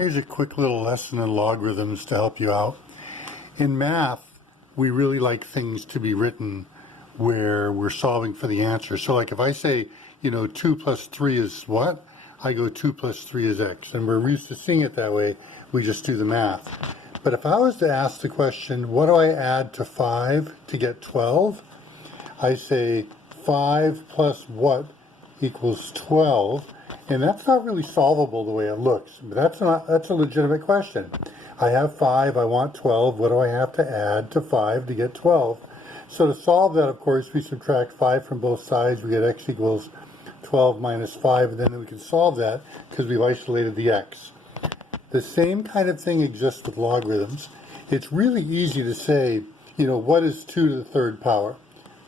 Here's a quick little lesson in logarithms to help you out. In math, we really like things to be written where we're solving for the answer. So like if I say, 2 plus 3 is what? I go 2 plus 3 is x. And we're used to seeing it that way. We just do the math. But if I was to ask the question, what do I add to 5 to get 12? I say 5 plus what equals 12. And that's not really solvable the way it looks. But that's a legitimate question. I have 5, I want 12. What do I have to add to 5 to get 12? So to solve that, of course, we subtract 5 from both sides. We get x equals 12 minus 5, and then we can solve that because we've isolated the x. The same kind of thing exists with logarithms. It's really easy to say, what is 2 to the third power?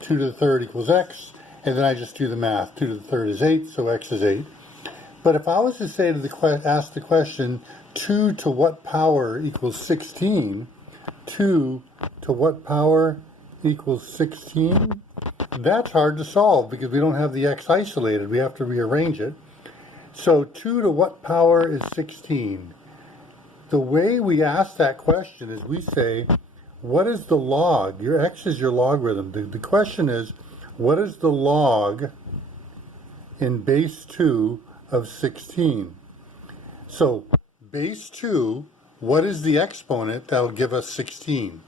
2 to the third equals x, and then I just do the math. 2 to the third is 8, so x is 8. But if I was to say ask the question, 2 to what power equals 16? 2 to what power equals 16? That's hard to solve because we don't have the x isolated. We have to rearrange it. So 2 to what power is 16? The way we ask that question is we say, what is the log? Your x is your logarithm. The question is, what is the log in base 2 of 16? So base 2, what is the exponent that will give us 16?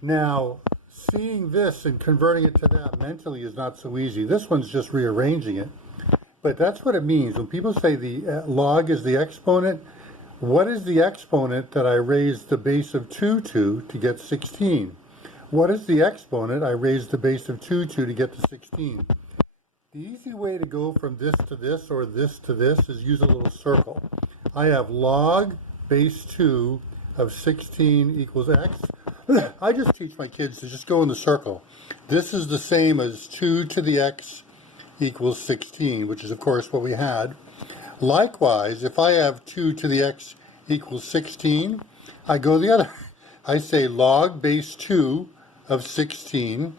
Now, seeing this and converting it to that mentally is not so easy. This one's just rearranging it. But that's what it means. When people say the log is the exponent, what is the exponent that I raised the base of 2 to get 16? What is the exponent I raised the base of 2 to get to 16? The easy way to go from this to this or this to this is use a little circle. I have log base 2 of 16 equals x. I just teach my kids to just go in the circle. This is the same as 2 to the x equals 16, which is of course what we had. Likewise, if I have 2 to the x equals 16, I go the other. I say log base 2 of 16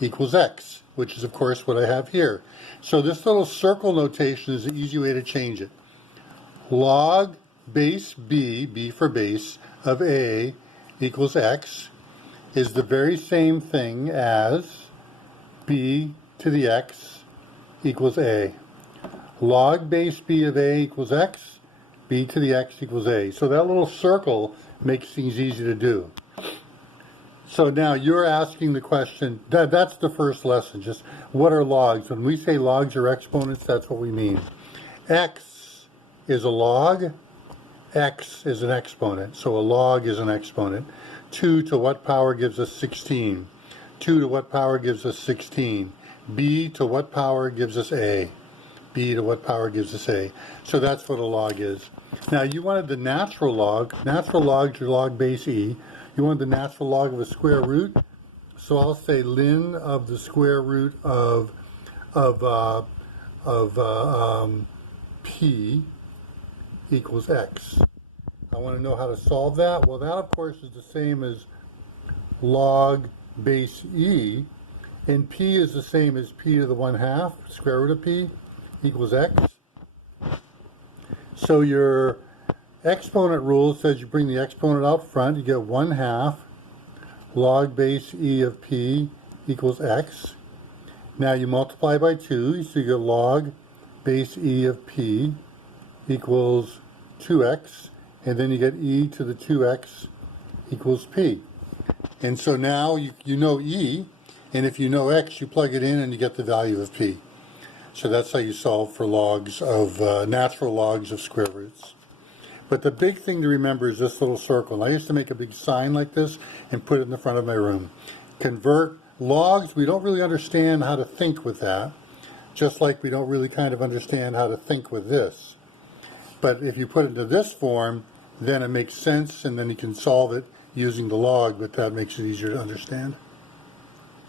equals x, which is of course what I have here. So this little circle notation is an easy way to change it. Log base b for base, of a equals x is the very same thing as b to the x equals a. Log base b of a equals x, b to the x equals a. So that little circle makes things easy to do. So now you're asking the question, that's the first lesson, just what are logs? When we say logs are exponents, that's what we mean. X is a log, x is an exponent, so a log is an exponent. 2 to what power gives us 16? 2 to what power gives us 16? B to what power gives us a? B to what power gives us a? So that's what a log is. Now you wanted the natural log. Natural log is your log base e. You want the natural log of a square root, so I'll say ln of the square root of p equals x. I want to know how to solve that. Well, that of course is the same as log base e, and p is the same as p to the 1/2, square root of p equals x. So your exponent rule says you bring the exponent out front, you get 1/2 log base e of p equals x. Now you multiply by 2, so you get log base e of p equals 2x, and then you get e to the 2x equals p. And so now you know e, and if you know x, you plug it in and you get the value of p. So that's how you solve for logs of natural logs of square roots. But the big thing to remember is this little circle. And I used to make a big sign like this and put it in the front of my room. Convert logs, we don't really understand how to think with that, just like we don't really kind of understand how to think with this. But if you put it into this form, then it makes sense, and then you can solve it using the log, but that makes it easier to understand.